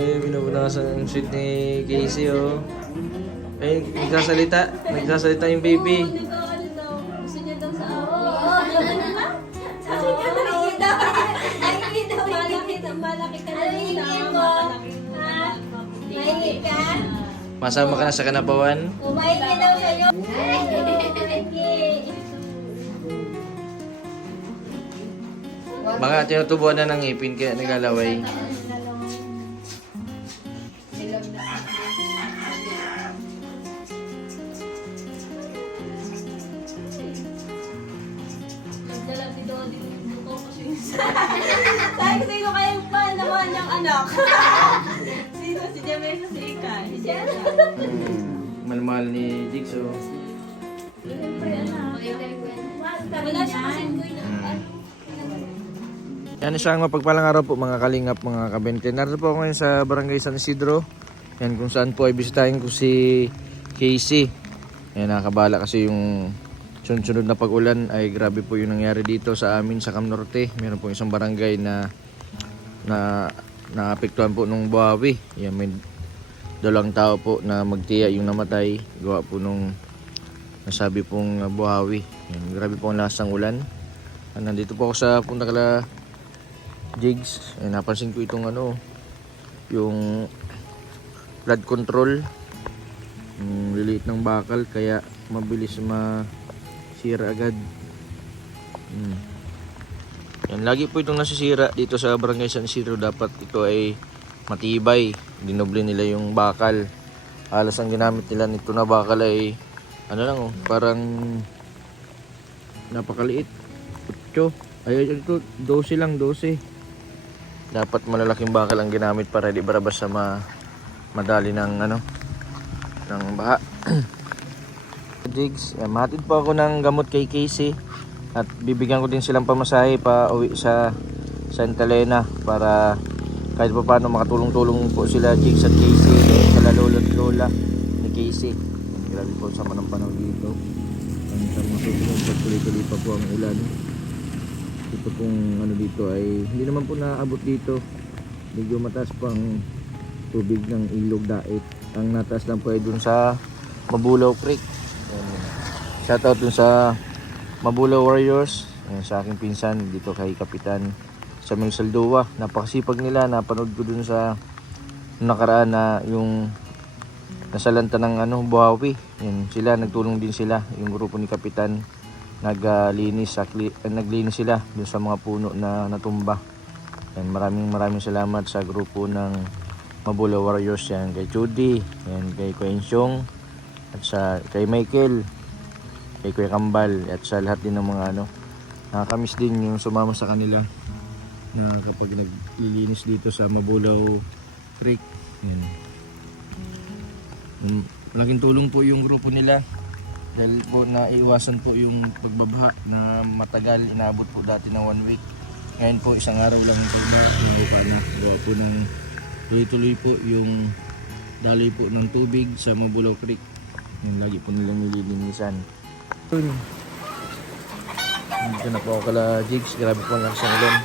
Ay, binubunasan ang sweet ni Casey, oh. Ay, nagsasalita. Nagsasalita yung baby. Nag-ano daw. Gusto niya daw sa akin. Sabi niya, nakikita. Nakikita. Malaki ka na rin. Mahingit ka? Masama ka na sa kanapawan. Umahingit daw sa'yo. Mga tinutubuan na ng ngipin kaya naglalaway. Sabi sino kayong fan naman niyang anak? Sino? Si Jamaica, si Ika. Siya. Malmal ni Jigsaw. Siyempre, anak. Wala siya kasi kuy na. Yan isang mapagpalang araw po mga kalingap, mga kabente. Narito po ako ngayon sa Barangay San Isidro. Yan kung saan po ay bisitahin ko si Casey. Yan nakakabala kasi yung sunod na pag-ulan ay grabe po yung nangyari dito sa amin sa Cam Norte. Meron po isang barangay na naapektuhan po nung buhawi. Yan may dalawang tao po na magtiya yung namatay. Gawa po nung nasabi pong buhawi. Yan, grabe po ang lasang ulan. Nandito po ako sa punta kala Jigs. Ay, napansin ko itong yung flood control. Liliit ng bakal kaya mabilis masira agad. Yan, lagi po itong nasisira dito sa Barangay San Isidro. Dapat ito ay matibay. Dinoble nila yung bakal. Halos ang ginamit nila nito na bakal ay parang napakaliit. 8. Ay, ito 12 lang, 12. Dapat malalaking bakal ang ginamit para di barabas sa madali ng ng baha. Jigs, matid po ako ng gamot kay Casey at bibigyan ko din silang pamasahe pa uwi sa Santa Elena para kahit pa paano makatulong-tulong po sila Jigs at Casey sa lolo at lola ni Casey. Grabe po sa panahon dito. Ang masusunod tuloy-tuloy pa po ang ulan. Ito pong dito ay hindi naman po naabot dito. Medyo mataas pang tubig ng ilog dait. Ang nataas lang po ay dun sa Mabulaw Creek. Shoutout dun sa Mabulaw Warriors. Sa aking pinsan dito kay Kapitan Samuel Saldua. Napakasipag nila. Napanood ko dun sa nakaraan na yung nasalanta ng buhawi. Yan, sila nagtulong din sila yung grupo ni Kapitan. Naglinis sila dun sa mga puno na natumba. Yan, maraming salamat sa grupo ng Mabulaw Warriors. Yan, kay Judy, yan, kay Kuensyong, at kay Michael, kay Kuya Kambal, at sa lahat din ng mga nakakamiss din yung sumama sa kanila na kapag naglilinis dito sa Mabulaw Creek. Yan. Malaking tulong po yung grupo nila. Dahil po naiwasan po yung pagbabaha na matagal, inaabot po dati na 1 week. Ngayon po isang araw lang po na gawa po ng tuloy-tuloy po yung daloy po ng tubig sa Mabulaw Creek. Yung lagi po nilang nililinisan. Dito na po ako kala Jigs, grabe po ang lakas ng ulan.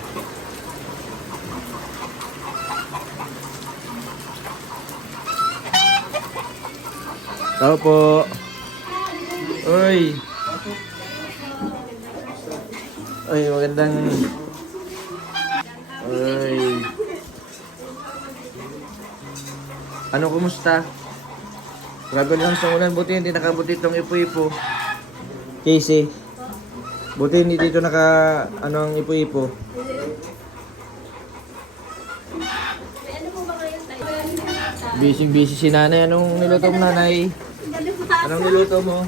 Tao po. Uy. Uy, magandang. Uy. Ano, kumusta? Grabe lang sa ulan. Buti hindi nakabuti itong ipo-ipo. Casey. Buti hindi dito ang ipo-ipo. Busy si nanay. Anong niluto mo, nanay? Anong niluto mo?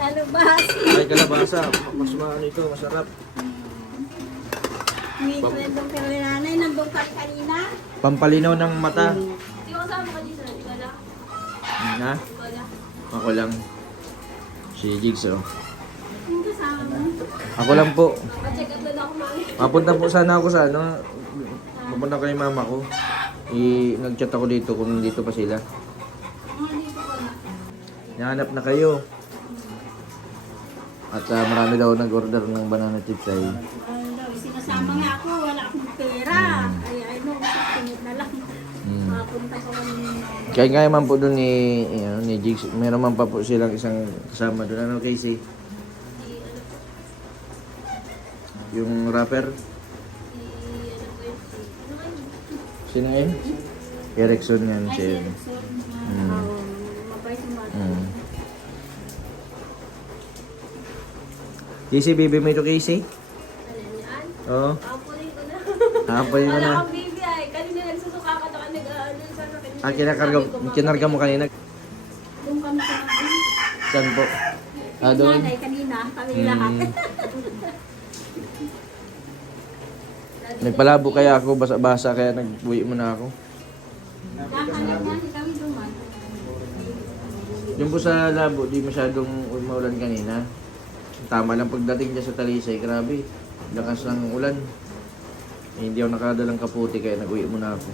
Kalabasa. Ay, kalabasa. Mas ito, masarap. May kwentong pero nanay, nandun kami kanina. Pampalinaw ng mata. Hindi ko kasama ka dito, di ba lang? Na? Ako lang. Si Jigs, oh. Yung kasama mo. Ako lang po. Check out lang ako, mami. Mapunta po sana ako sa Pupunta ko kay mama ko. Nag-chat ako dito kung nandito pa sila. Dito ko na. Nahanap na kayo. At marami daw nag-order ng banana chips ay. Sinasama nga ako, wala akong pera. Ay, ano, sunod na lang. Punta ko kami. Kaya man po doon ni Jigs. Meron man pa po silang isang kasama doon. Ano, Casey? Yung rapper? Sino yun? Erickson yan. Ay, Siya yun. Erickson. Mabait yung bata. Mm. Casey, baby mo ito, Casey? Ano yan? Oo. Apunin ko na. Hapon yun Wala na. kang baby ay. Kanina nagsusuka ka na nag-ano sa akin. Kinarga mo kanina. Doon kami sa Saan po? Ah, doon? nanay kanina. Kami lahat. Nagpalabo kaya ako, basa-basa, kaya nag-uwi mo na ako. Kakalit nga kami duman. Yung po sa labo, di masyadong maulan kanina. Tama lang pagdating dyan sa Talisay, grabe. Lakas ng ulan. Eh, hindi ako nakadalang kaputi, kaya nag-uwi mo na ako.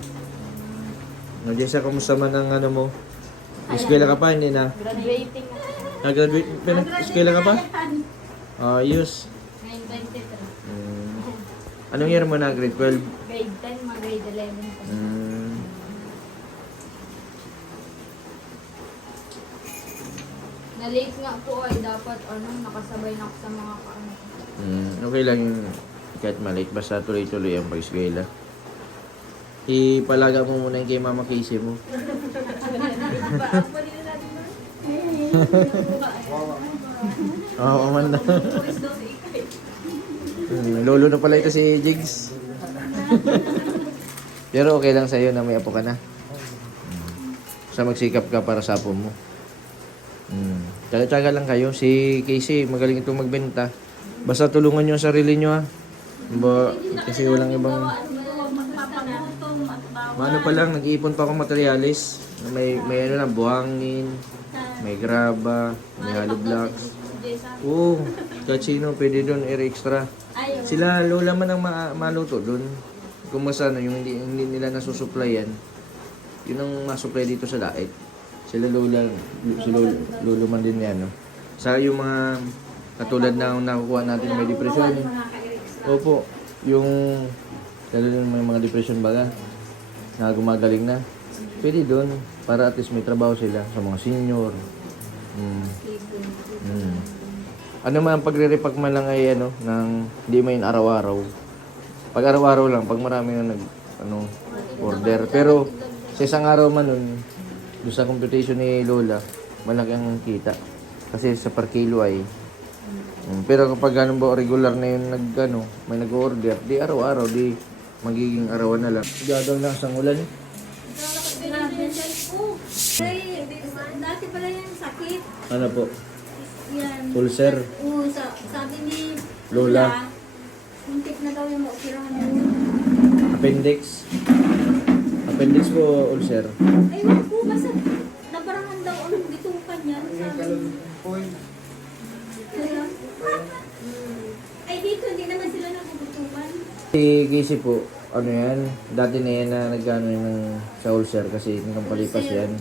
No, Jessa, kamusta man ang ano mo? Eskwela ka pa, hindi na? Graduating na. Nag-graduate, eskwela ka pa? Ayos. Ngayon 23. Anong year mo na? Grade 12? Grade 10, mga grade 11 pa. Na-late nga po ay dapat nakasabay na ako sa mga kaano. Okay lang yung kahit maliit, basta tuloy-tuloy ang pag-eskwela. Ipalaga mo muna yung kay Mama Casey mo. Oo, man na. Lolo na pala ito si Jigs. Pero okay lang sa'yo na may apo ka na. Basta magsikap ka para sa apo mo. Tsaga-tsaga lang kayo. Si Casey, magaling itong magbenta. Basta tulungan nyo ang sarili nyo ha. Kasi walang ibang... Ano pa lang, nag-iipon pa akong materialis. May ano na, buhangin, may graba, may hollow blocks. Oo, kahit sino pwede doon, air extra. Sila lola man ang maluto doon. Kung masano, yung hindi nila nasusuplayan, yun ang masupply dito sa daet. Sila lola, si lolo man din yan. No? Sa yung mga katulad na nakukuha natin may depression. Opo, yung lalo yung may mga depression baga na gumagaling na. Pwede doon para at least may trabaho sila sa mga senior. Ano man pagre-repack man lang ay nang hindi man yun araw-araw. Pag araw-araw lang, pag marami na order. Pero sa isang araw man nun, doon sa computation ni Lola, malaki ang kita. Kasi sa per kilo ay pero kapag ba regular na yung may nag-order, di araw-araw, di magiging arawan na lang. Gagawin lang sa ulan. Dati pala yung sakit. Ano po? Yan. Ulcer. Oo, sabi ni Lola. muntik na daw yung maoperahan mo. Appendix. Appendix po, ulcer. Ay, wag po, basta nabarangan daw ang bitukan yan. Ay, dito, hindi naman sila nabubutukan. Si Casey po, dati na yan na nag-ano yun sa ulcer kasi hanggang palipas yan.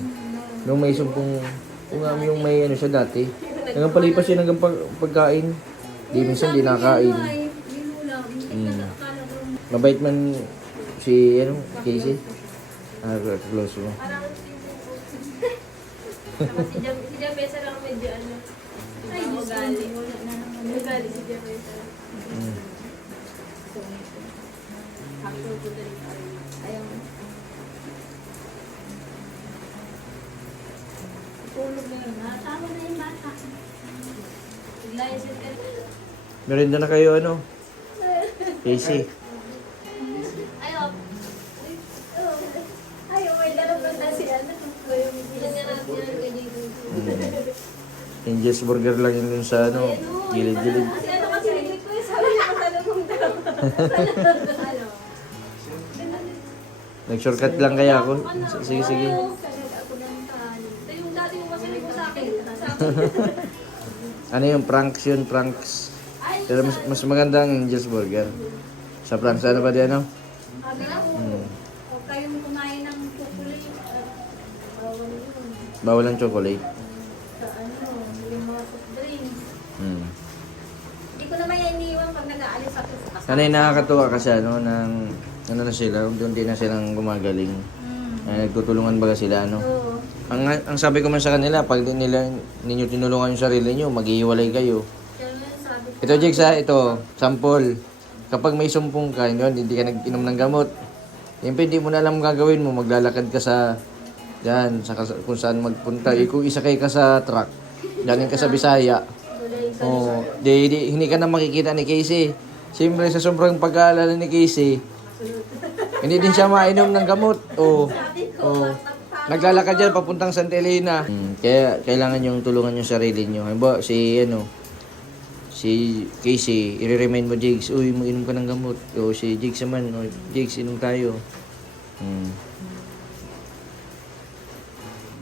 Nung may sumpong, yung may siya dati, hanggang palipas yan hanggang pagkain. Di minsan di nakain. Mabait man si Casey. Close mo. Si Jamesa lang medyo ay, ugali. Ugali si Jamesa. Ayaw. Tulog na yun. Tama na yung bata. Bigla yung sister. Merinda na kayo Casey. Ayaw. Ayaw, may dalaman na si ano. Yan nga natin ang ganyan. Angel's Burger lang yun dun sa gilid-gilid. Kasi kasi request sabi niya matalong daw. Ano? Nag-shortcut lang kaya ako. Sige. Ako ng tali. Ito yung dati mo kasi mo sa akin. Ano yung pranks yun? Pranks. Pero mas maganda ang Angel's Burger. Sa pranks, ano ba di ano? Sabi na po, huwag kayong kumain ng chocolate. Bawal yun. Bawal ang chocolate. Sa yung mga soft drinks. Hindi ko naman yan iniwan pag nag-aalis ako sa kasama. Ano yung nakakatuwa kasi nang na sila, unti na silang gumagaling. Ay, nagtutulungan baga sila, ano? Oo. Ang sabi ko man sa kanila, pag di nila, ninyo tinulungan yung sarili nyo, maghihiwalay kayo. Kaya nga sabi ko. Ito, Jigs, ha? Ito, sample. Kapag may sumpong ka, yun, hindi ka nag-inom ng gamot. Siyempre, hindi mo na alam gagawin mo. Maglalakad ka sa, yan, kung saan magpunta. Kung isakay ka sa truck, galing ka sa Bisaya. Oh, hindi ka na makikita ni Casey. Siyempre, sa sobrang pag-aalala ni Casey, hindi din siya mainom ng gamot. Oh, oh. Naglalakad yan papuntang Santa Elena. Kaya kailangan yung tulungan yung sarili nyo. Halimbawa, si Casey, i-remind mo, Jigs, uy, mag-inom ka ng gamot. O si Jigs naman, o Jigs, inom tayo.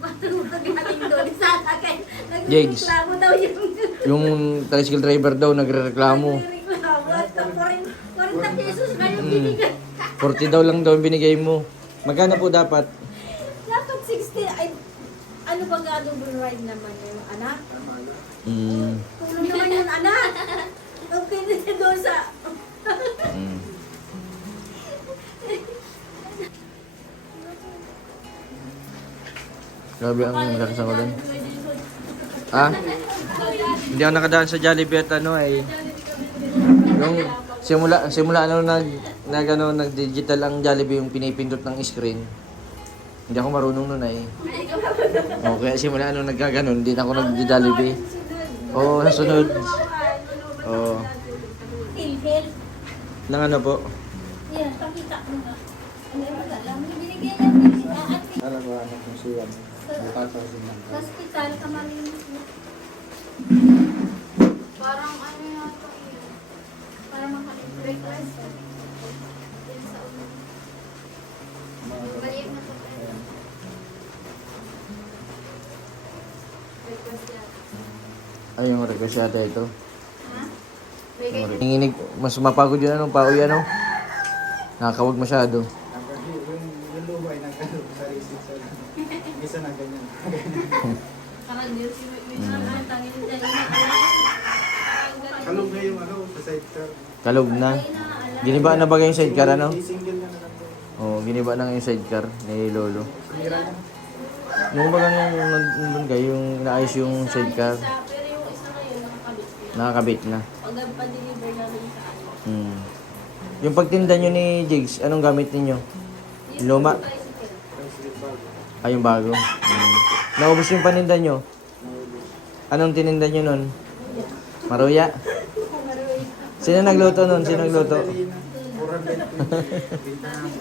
Galing doon sa akin. Jigs. Nagreklamo daw Yung tricycle driver daw, nagre-reklamo. Nagreklamo. At 40 pesos na yung binigay. 40 daw lang daw yung binigay mo. Magkano po dapat? Dapat 60. Ay, ano ba nga double ride naman yung anak? Tulong naman yung anak. Ang pinili doon sa... Grabe ang lakas ako doon. Ha? Hindi ako nakadaan sa Jollibee at ano eh. Yung simula nag-digital ang Jollibee yung pinipindot ng screen. Hindi ako marunong nun eh. O kaya simula nagkaganon, hindi na ako nag-Jollibee. Oo, nasunod. Oo. Hilhil. Nang ano po? Yan, pakita mo nga. Ano yung magalang? Binigyan niya at Alam mo, anak mo siya. Bukasan din lang. hospital ka mami. Parang ano yata yun. Parang makalimutan. Yan sa ulo. Balik na to. Request yata. Ay, yung request yata ito. Ha? Bigay na. Nanginig, mas mapagod yun ano, pauwi ano. Nakakawag masyado. Yung lubo ay nagkalog sa racing sa isa na ganyan. Parang yun si May tangin dyan. Kalog na yung ano, sa sidecar. Kalog na. Giniba na ba yung sidecar ano? Single na lang po. Oo, giniba na yung sidecar ni Lolo. Sinira niya. Nung baga nung kayo yung inaayos yung sidecar, Pero yung isa ngayon nakakabit ko. nakakabit na. Pag pa-deliver namin sa ano. Yung pagtinda nyo ni Jigs, anong gamit ninyo? Yung luma? Ay, yung bago. Naubos yung paninda nyo? Anong tininda nyo nun? Maruya? Sino nagluto nun? Sino nagluto?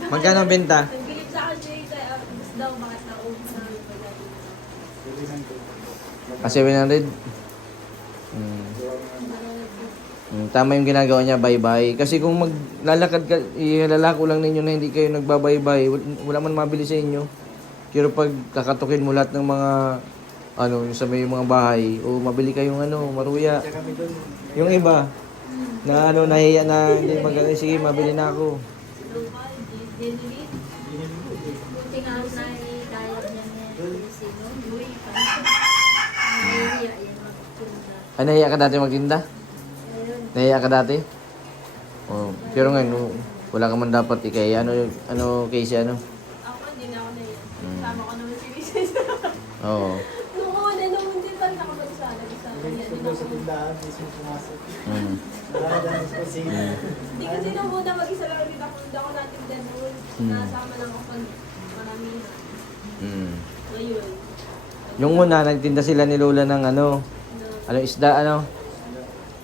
Magkano ang benta? Nagbilip sa akin siya gusto daw bakit naubos namin pag 700? Tama yung ginagawa niya, bye-bye. Kasi kung maglalakad ka, ilalako lang ninyo na hindi kayo nagbabay-bye, wala man mabili sa inyo. Pero pag kakatukin mo lahat ng mga, yung sa may mga bahay, o mabili kayong maruya. Yung iba, na nahiya na, hindi magaling, sige, mabili na ako. Delete. Buti nga na kaya niya niya. Sino? Uy, nahihiya yan magpunta. Nahiya ka dati magtinda? Ayun. Nahiya ka dati? Oh, pero ngayon, wala ka man dapat ikay. Casey, ano? Ako, hindi na ako nahiya. Sama ko naman si Mrs. Oo. Nung una, nung hindi pa nakapag-sana. Sundo sa tindahan, mismo pumasok. Mm. Wala na sa kusina. Hindi kasi nung una mag-isa lang rin ako. Hindi ako natin din doon. Nasama lang ako pag marami na. Mm. Ngayon. Yung una, nagtinda sila ni Lola ng isda,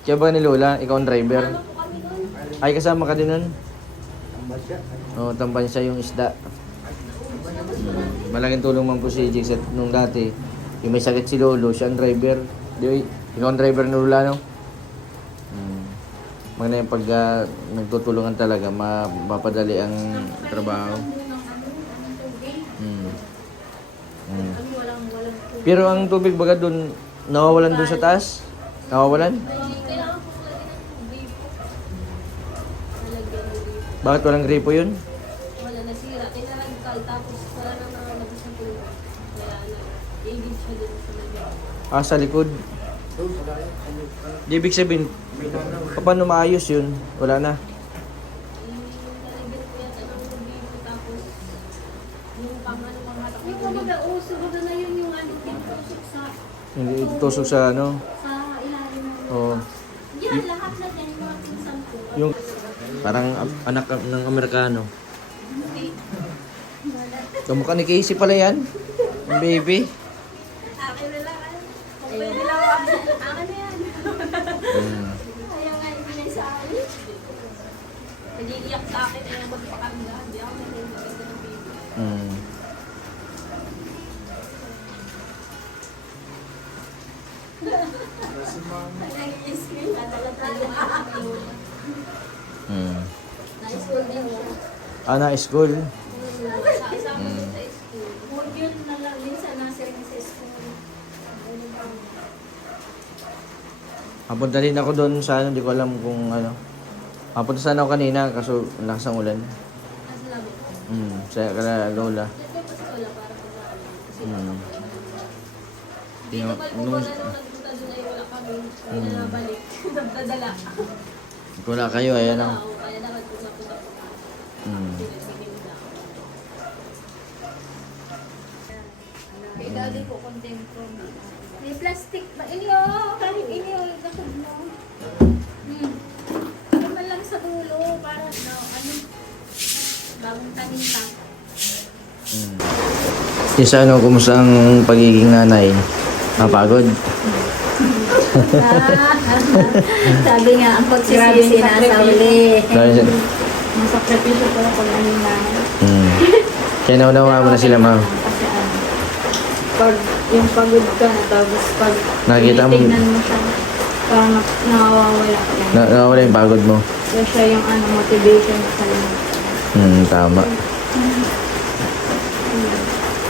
Kaya ba ni Lola, ikaw ang driver? Ano po kami doon? Ay, kasama ka din nun? Ang badya. Oo, tambansya yung isda. Malaking tulong man po si Jigs at nung dati, yung may sakit si Lolo, siya ang driver. Di, ikaw ang driver ni Lola, no? Maganda yung pag nagtutulungan talaga, mapadali ang trabaho. Kami walang Pero ang tubig baga dun, nawawalan dun sa taas? Nawawalan? kailangan po lagi ng gripo. Nalagyan ng gripo. Bakit walang gripo yun? Wala nasira. Tinaragkal tapos wala nang nakalabas ng tulog. Kaya igib siya din sa lagyan. Sa likod. Di ibig sabihin, paano maayos yun? Wala na. Nalagyan ko yata ng gripo tapos yung pang ano mga hatak. Yung kumbaga uso, baga na yun yung ano, pintusok sa Hindi tusok sa ano. ilalim ng Oo. yan, lahat na yan, yung mga pinsan ko. Yung parang anak ng Amerikano. Kamukha ni Casey pala yan. Yung baby. Akin na lang, kung pwede lang ako. Akin na yan. Kaya nga, hindi na sa akin. Nagiiyak sa akin, ayaw magpakanda. Hindi ako maganda ng baby. Mm. Nag-i-screen, nadala-talo. Mm. Na-school din siya. Na-school. Sa isang sa school. Huwag yun na lang, minsan nasa rin sa school. Papunta din ako doon sa ano, hindi ko alam kung ano. Papunta sana ako kanina, kaso lakas ang ulan. Nasa labi. Sa kala lola. Dito pa sa wala para pag-aaral. Kasi Dino, dito pa nung nagpunta doon ay wala kami. Hindi na nabalik. Nagdadala. wala kayo, ayan o. Oo, kaya dapat punta po. Kay daddy po, contento. May plastic ba? Inyo, kahit inyo, lakad mo. Ano man lang sa dulo, para no, ano, bagong tanim pa. Isa ano, kumusta ang pagiging nanay? Mapagod? Sabi nga, ang pagsisisi nasa uli. Masakripisyo pala pag ano na. Kaya naunawa mo na sila, ma'am. Kasi ano, pag yung pagod ka na, tapos pag Nakikita mo- tinitingnan mo siya, parang nawawala ka yan. Nawala yung pagod mo. So siya yung ano, motivation sa lahat. Tama.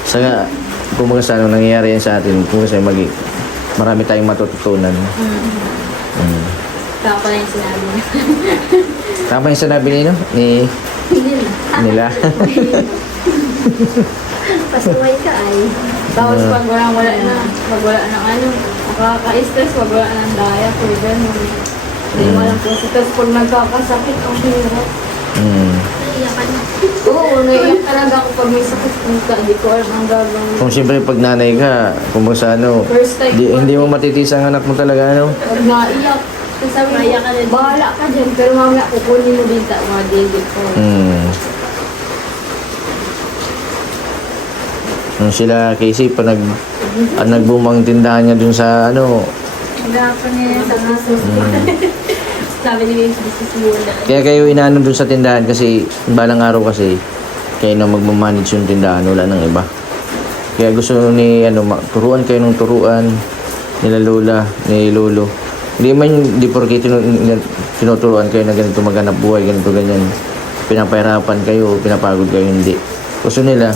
Saka, kung mga sa ano, nangyayari yan sa atin, kung kasi marami tayong matututunan. Tama pala yung sinabi niya. Tama yung sinabi nino? Nila. Pasuway ka ay. Tapos pag wala na, pag wala na ano, nakaka-stress, pag wala ng daya, for gano'n. Hindi mo alam po. Tapos pag nagkakasakit, ang hirap. Naiyakan na. Oo, naiyak talaga ako pag may sakit punta. Hindi ko alam ang gagawin. Kung siyempre pag nanay ka, kung sa ano, First time hindi mo matitis ang anak mo talaga, ano? Pag naiyak, kasi sabi Maiyak ka na mo, din. bahala ka dyan. Pero mamaya kukunin mo din mga David ko. Nung sila, Casey, pa nagbumang tindahan niya dun sa ano, Hagapan niya sa aso. Sabi ni Miss, business muna. kaya kayo inaano dun sa tindahan kasi balang araw kasi kayo na magmamanage yung tindahan, wala nang iba. Kaya gusto ni ano, turuan kayo ng turuan nila lola, ni lolo. Hindi porke tinuturuan kayo na ganito maghanap buhay, ganito ganyan. Pinapahirapan kayo, pinapagod kayo, hindi. Gusto nila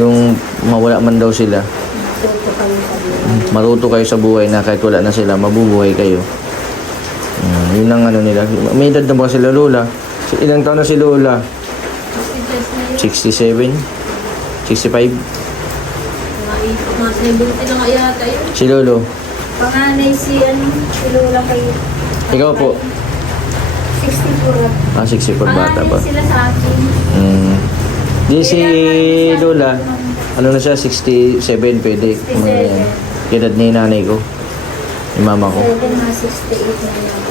yung mawala man daw sila. Matuto kayo sa buhay na kahit wala na sila, mabubuhay kayo. Yun ang ano nila. May edad na ba sila lola? Ilang taon na si lola? 67? 65? Mga 70 na kaya tayo. Si lolo? Panganay si Lola kayo. Ikaw po? 64. 64 bata ba? Panganay sila sa akin. Di si lola, ano na siya, 67 pwede. Edad ni nanay ko. Ni mama ko. 7 na 68 na yun.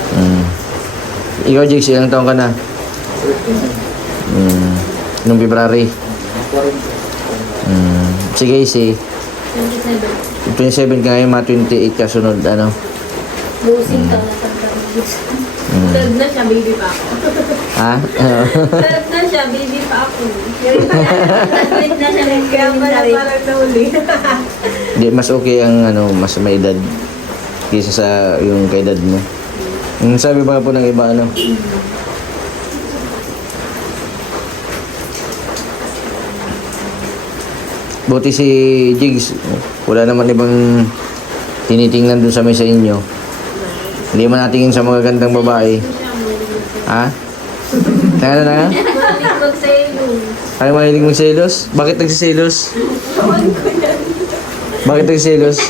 Ikaw, Jigs, ilang taon ka na? Nung February. Sige, si 27 27. ka ngayon, mga 28 ka sunod, ano? Busing ka na tanda. Third na siya, baby pa ako. Ha? Third na siya, baby pa ako. Yung third na siya, kaya pala parang nauli. Di, mas okay ang, ano, mas may edad. Kaysa sa yung kaedad mo. Sabi ba po ng iba, ano? Buti si Jigs, wala naman ibang tinitingnan dun sa may sa inyo. Hindi man natingin sa mga gandang babae. Ha? Tanga na? Ay, mahilig magselos? Bakit nagsiselos? Bakit nagsiselos?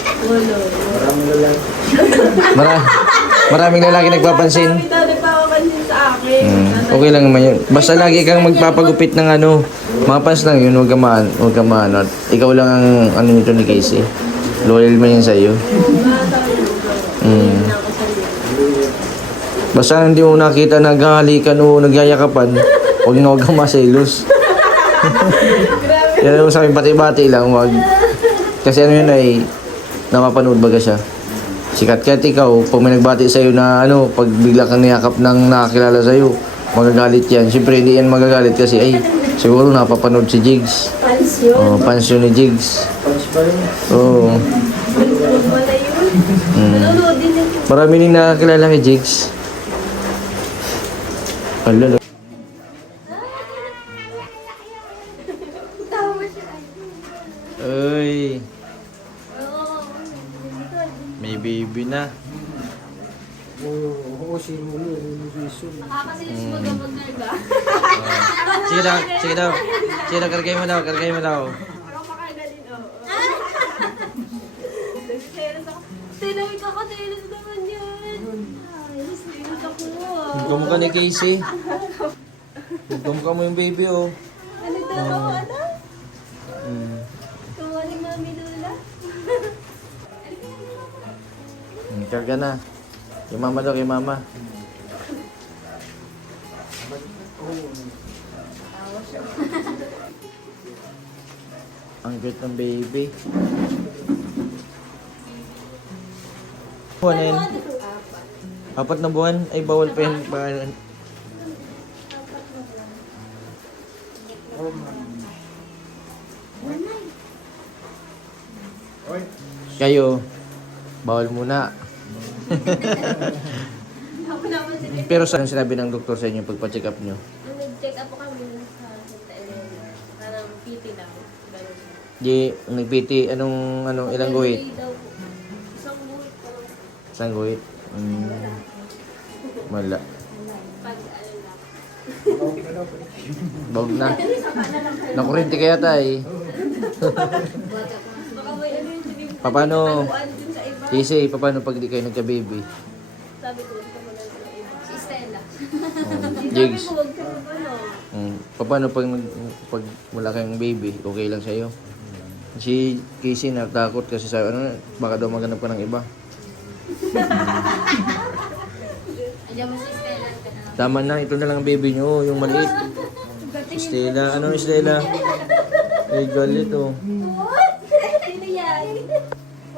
Maraming lalaki nagpapansin. Dami pa ako sa akin. Okay lang naman yun. Basta lagi kang magpapagupit ng ano. Mga pants lang yun, huwag ka maano. At ikaw lang ang ano nito ni Casey. Loyal man yun sa'yo. Basta hindi mo nakita naghahalikan o nagyayakapan, huwag kang maselos. Yan mo sa akin, bati-bati lang, huwag. Kasi ano yun ay, napapanood baga siya. Sikat kahit ikaw, pag may nagbati sa'yo na ano, pag bigla kang niyakap ng nakakilala sa'yo, magagalit yan. Siyempre hindi yan magagalit kasi ay, siguro napapanood si Jigs. Pansyon. Oh, pansyon ni Jigs. Punch ba yun? Oo. Wala yun. Nanonood din yun. Marami nang nakakilala kay Jigs. Ala, Tawa siya. Uy, Oo. may baby na. Oo, si Rumi. Nakakasilis mo daw pag nalga. Sige daw. Sige daw, kargay mo daw. Ako pakagaling, oo. Nagsiselos ako. Tinawid ako, tinawid naman yan. Ay, nagsiselos ako. Kumukha ni Casey. Kumukha mo yung baby, oh. Ano daw, ano? Mm. Tuwa ni Mami Lula. Karga na. Kay mama daw, kay mama. Ang cute ng baby. Buwan na yan. 4 na buwan. Ay, bawal pa yan. Oy, Kayo, bawal muna. Ako naman si Pero saan sinabi ng doktor sa inyo pagpa-check up nyo? Nung nag-check up kami sa Santa Elena, parang PT lang. Ganun. Di, nag-PT, ilang guhit? Day daw po. Isang buhit pa lang. Isang guhit? Wala. Pag ano lang. Bawag na. Nakurinti kaya tayo. Baka may ano yun sabihin. Paano, Ano dun sa iba. Casey, paano pag di kayo nagka-baby? Sabi ko, ito mo lang sa iba. Si Stella. Jigs. Sabi ko, huwag ka ano. Paano pag wala kayong baby, okay lang sa'yo? Si Casey natakot kasi sabi, baka daw maganap ka ng iba. Andiyan mo si Stella. Tama na, ito na lang ang baby nyo, yung maliit. Stella, ano yung Stella? Ay, galit oh. What? Sino yan?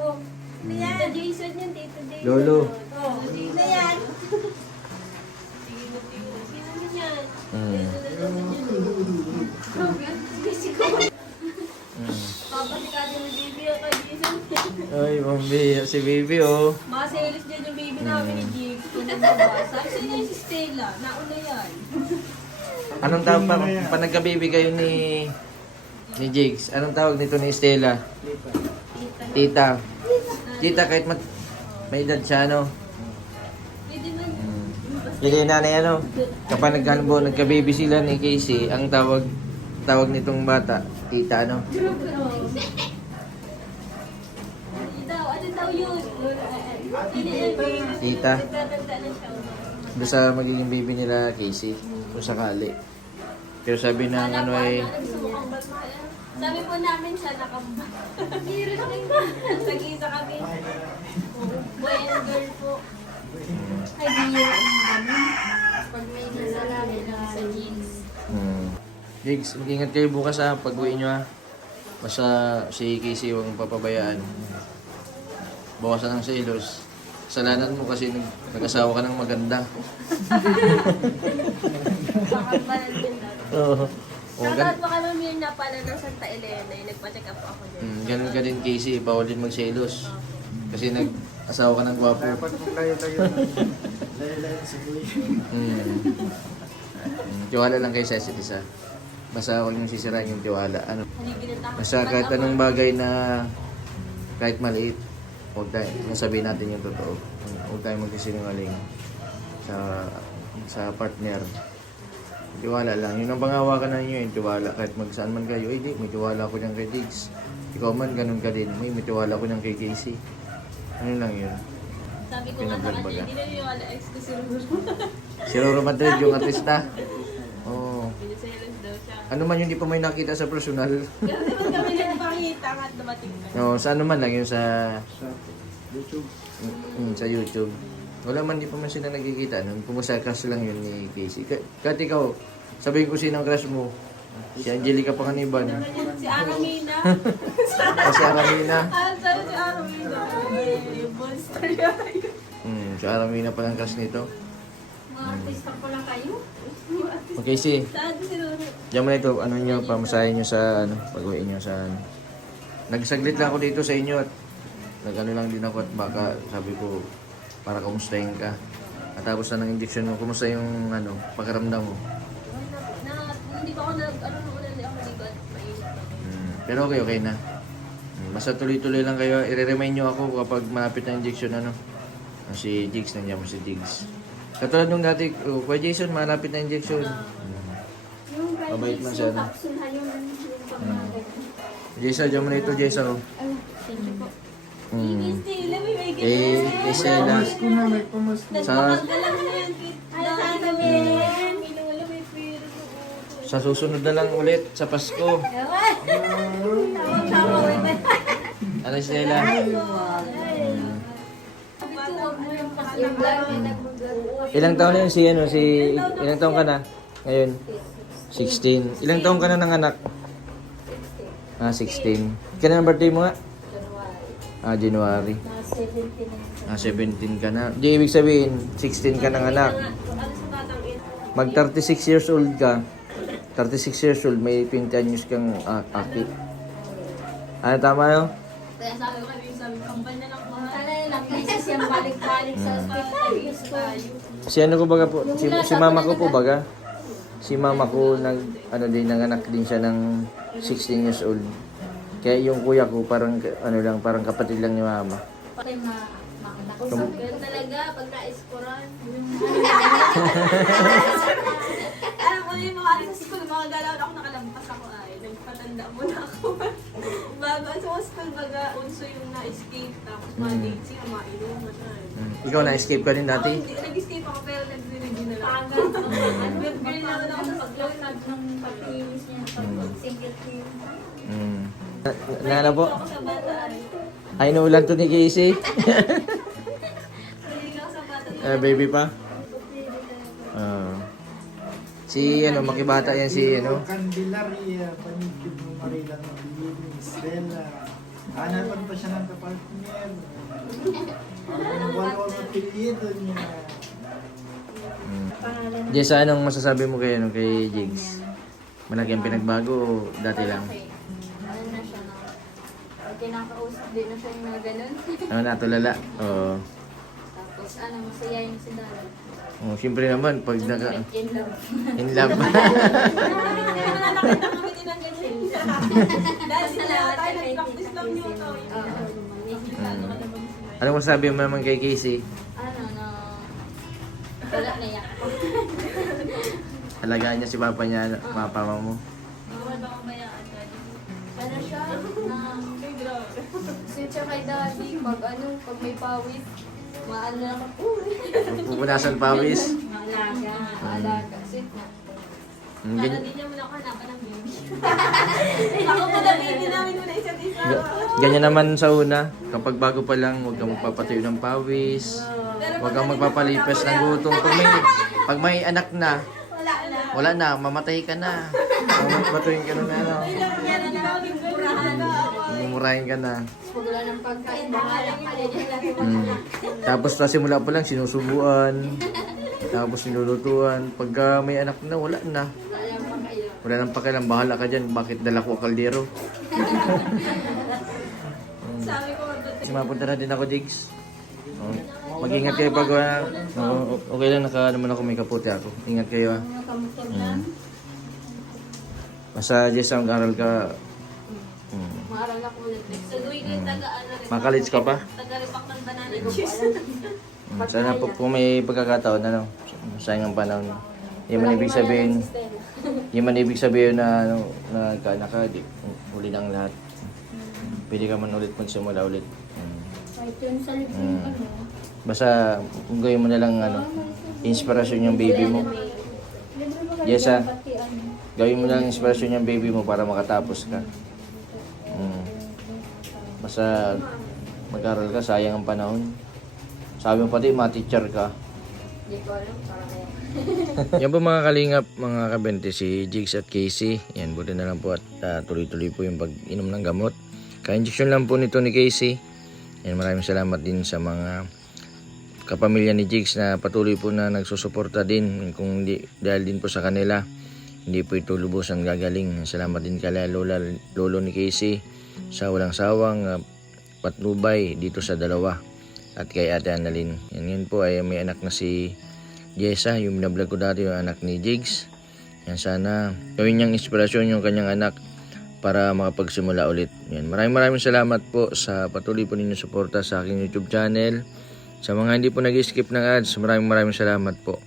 Oh, sino yan? Tito Jason yan, Tito Jason. Lolo. Oh, sino yan? Sino yan? Papasikado ng baby ako kay Jason. Ay, mami, si baby oh. Mga selos dyan yung baby namin ni Jigs. Kung nababasa. Sino yan si Stella? Nauna yan. Anong tawag pa nagka-baby kayo ni Jigs? Anong tawag nito ni Stella? Tita. Tita, kahit may edad siya, ano? Pwede man. Hindi yung nanay, ano? Kapag nagka-baby sila ni Casey, ang tawag nitong bata, tita, ano? Ano daw yun? Sino yan? Tita. Nagtatanda na siya. Doon sa magiging baby nila, Casey, kung sakali. Pero sabi ng ano ay, Sabi po namin siya nakamba. Nag-iisa kami. Boy and girl po. Ay, dear. Pag may nasalami na sa jeans. Jigs, mag-ingat kayo bukas ha, pag-uwi nyo ha. Basta si Casey huwag papabayaan. Bawasan ng selos. Kasalanan mo kasi nag-asawa ka ng maganda. Pakambalan din natin. Oo. Shoutout po kami yun na pala ng Santa Elena. Yung nagpa-check up po ako din. Ganun ka din Casey, bawal din magselos. Kasi nag-asawa ka ng gwapo. dapat kung layo-layo na. Layo-layo sa buhay. Tiwala lang kayo sa isa't isa. Basta huwag niyong sisirain yung tiwala. Haligin ang takot. Basta kahit anong bagay na kahit maliit, huwag tayo, nasabihin natin yung totoo. Huwag tayo magsisinungaling sa partner. Tiwala lang. Yun ang pangawakan na ninyo, yung tiwala. Kahit magsaan man kayo, di, may tiwala ko dyan kay Diggs. Ikaw man, ganun ka din. May tiwala ko dyan kay Casey. Ano lang yun? Sabi ko nga sa kanya, hindi na yung ala ex ko si Rulo. Si Roro Madrid, yung artista. Oo. Piniselos daw siya. Ano man yung di pa may nakita sa personal. Kasi naman kami nagpakita at dumating na. Oo, sa ano man lang yun sa Sa YouTube. sa YouTube. Wala man di pa man sila nagkikita. Nung pumusa crush lang yun ni Casey. Kahit ikaw, sabihin ko sino ang crush mo. Si Angelica Panganiban. Si Aramina. O si Aramina. Sabi si Aramina. Ay, monster yan. Si Aramina pa lang crush nito. Mga artista pala kayo. Okay, si. Saan si Roro? Diyan mo na ito, ano nyo, pamasahin nyo sa, ano, pag-uwi nyo sa, ano. Nagsaglit lang ako dito sa inyo at nag-ano lang din ako at baka sabi ko, para kumustahin ka. At tapos na ng injection mo, kumusta yung, ano, pagkaramdam mo? Hindi pa ako hindi ako naligo at mainit na. Pero okay na. Basta tuloy-tuloy lang kayo, i-remind nyo ako kapag malapit na injection, ano. Si Jigs, nandiyan mo si Jigs. Katulad nung dati, Kuya Jason, malapit na injection. Yung Mabait man siya, no? capsule ha, yung pagmamagay. Jason, diyan mo na ito, Jason. Ay, thank you po. Stila, may gift. Estela. Ko na may pumas na. Sa, Nagpapagalang na yan, Kit. Ay, sana may Lola, may pwede ko. sa susunod na lang ulit, sa Pasko. Ano, Estela? Yung vlog na nag-vlog. Ilang taon na yun si, ano, ilang taon ka na? Ngayon? 16. Ilang taon ka na ng anak? 16. Kailan ang birthday mo nga? January. Na 17 na. 17 ka na. Di ibig sabihin, 16 ka ng anak. Ano sa batang ito? Mag 36 years old ka. 36 years old, may 20 anyos kang aki. Ano tama yun? Kaya sabi ko kami, sabi ko, kambal na lang mahal. Sana lang kasi siyang balik-balik sa hospital. Gusto. Si ano ko baga po? Si mama ko po baga? Si mama ko, ano din, nanganak din siya ng 16 years old. Kaya yung kuya ko, parang, ano lang, parang kapatid lang ni mama. Patay makita ko. Ganun talaga, pag na-escoran. Alam mo yung mga sa school, mga galaw ako nakalampas ako ay. Nagpatanda mo na ako. Bago sa school, baga, unso yung na-escape. Tapos mga dates siya, mainuman na. Ikaw na-escape ka din dati? Hindi, nag-escape ako pero nag-review na lang. Pagan. Ano, girl naman ako sa Pag-load ng papilis niya. Pag-single team. Ano po? Ako sa bata ay. Ay, inuulan to ni Casey. Hindi ako sa bata. Baby pa? Si, ano, makibata yan si, ano. Candelaria, panikid mo Marila ng Bini, Stella. Hanapan pa siya ng kapartner. Ang walo ang apelyido niya. Pangalan na. Jessa, anong masasabi mo kay, ano, kay Jigs? Malaki ang pinagbago o dati lang? Ano na siya na. Pag kinakausap din na siya yung mga ganun. Ano, natulala? Oo. Tapos ano, masayayin si Dara. Siyempre naman, pag naka... In love. In love. Nakita kami din ang ganyan. Dahil sila tayo, nag-practice lang yung ito. Ano masasabi mo naman kay Casey? Ano, na... Wala na yak. Halagaan niya si papa niya, mama mo. Bawal ba mabayaan, Daddy? Ano siya? Na... Sweet siya kay Daddy. Pag ano, pag may pawis. Maano na ako. Pupunasan pawis. Maalaga. Maalaga. Sweet na. Sana din niya muna ako hanapan ng baby. Ako muna baby namin muna isa't isa. Ganyan naman sa una. Kapag bago pa lang, huwag kang magpapatayo ng pawis. Huwag kang magpapalipas ng gutom. Pag may anak na, wala na, mamatay ka na. Mamatayin ka na na. Ano. Yan ang tawagin burahan. Mumurahin ka na. Pag wala ng pagkain, bahala ka din. Tapos sa simula pa lang, sinusubuan. Tapos nilulutuan. Pagka may anak na, wala na. Wala ng pagkain. Wala nang pakialam, bahala ka dyan. Bakit dala ko kaldero? Sabi ko, Kasi mapunta na din ako, Jigs. Mag-ingat kayo pag... okay lang, naka naman ako, may kaputi ako. Ingat kayo, ah. Mga kamotor lang. Basta, Jess, ang aral ka. Maaral ako ulit. sa gawin ko yung taga-ano rin. Makalits ka pa? Taga-repack ng banana juice. Sana po kung may pagkakataon, ano, sayang ang panahon. Hindi man ibig sabihin, hindi man ibig sabihin na, ano, na kaanak ka, huli ng lahat. Pwede ka man ulit magsimula ulit. Kahit yun sa libro, ano. Basta, gawin mo na lang, ano, inspirasyon yung baby mo. Yes, ah. Gawin mo lang inspirasyon yung baby mo para makatapos ka. Basta mag-aral ka, sayang ang panahon. Sabi mo pati, ma-teacher ka. Hindi ko alam, parang kaya. Yan po mga kalingap, mga kabente, si Jigs at Casey. Yan, buti na lang po at tuloy-tuloy po yung pag-inom ng gamot. Ka-injection lang po nito ni Casey. Yan, maraming salamat din sa mga kapamilya ni Jigs na patuloy po na nagsusuporta din. Kung di, dahil din po sa kanila, hindi po ito lubusan gagaling. Salamat din kala lolo ni Casey sa walang sawang patnubay dito sa dalawa. At kay Ate Annalyn. Yan, yun po ay may anak na si Jessa, yung binablog ko dati, yung anak ni Jigs. Yan, sana gawin niyang inspirasyon yung kanyang anak para makapagsimula ulit. Yan, maraming salamat po sa patuloy po ninyong suporta sa aking YouTube channel. Sa mga hindi po nag-skip ng ads, maraming salamat po.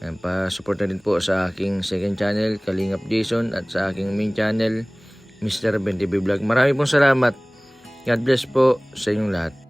Yan, pa-support na din po sa aking second channel, Kalingap Jason, at sa aking main channel, Mr. 20B Vlog. Maraming pong salamat. God bless po sa inyong lahat.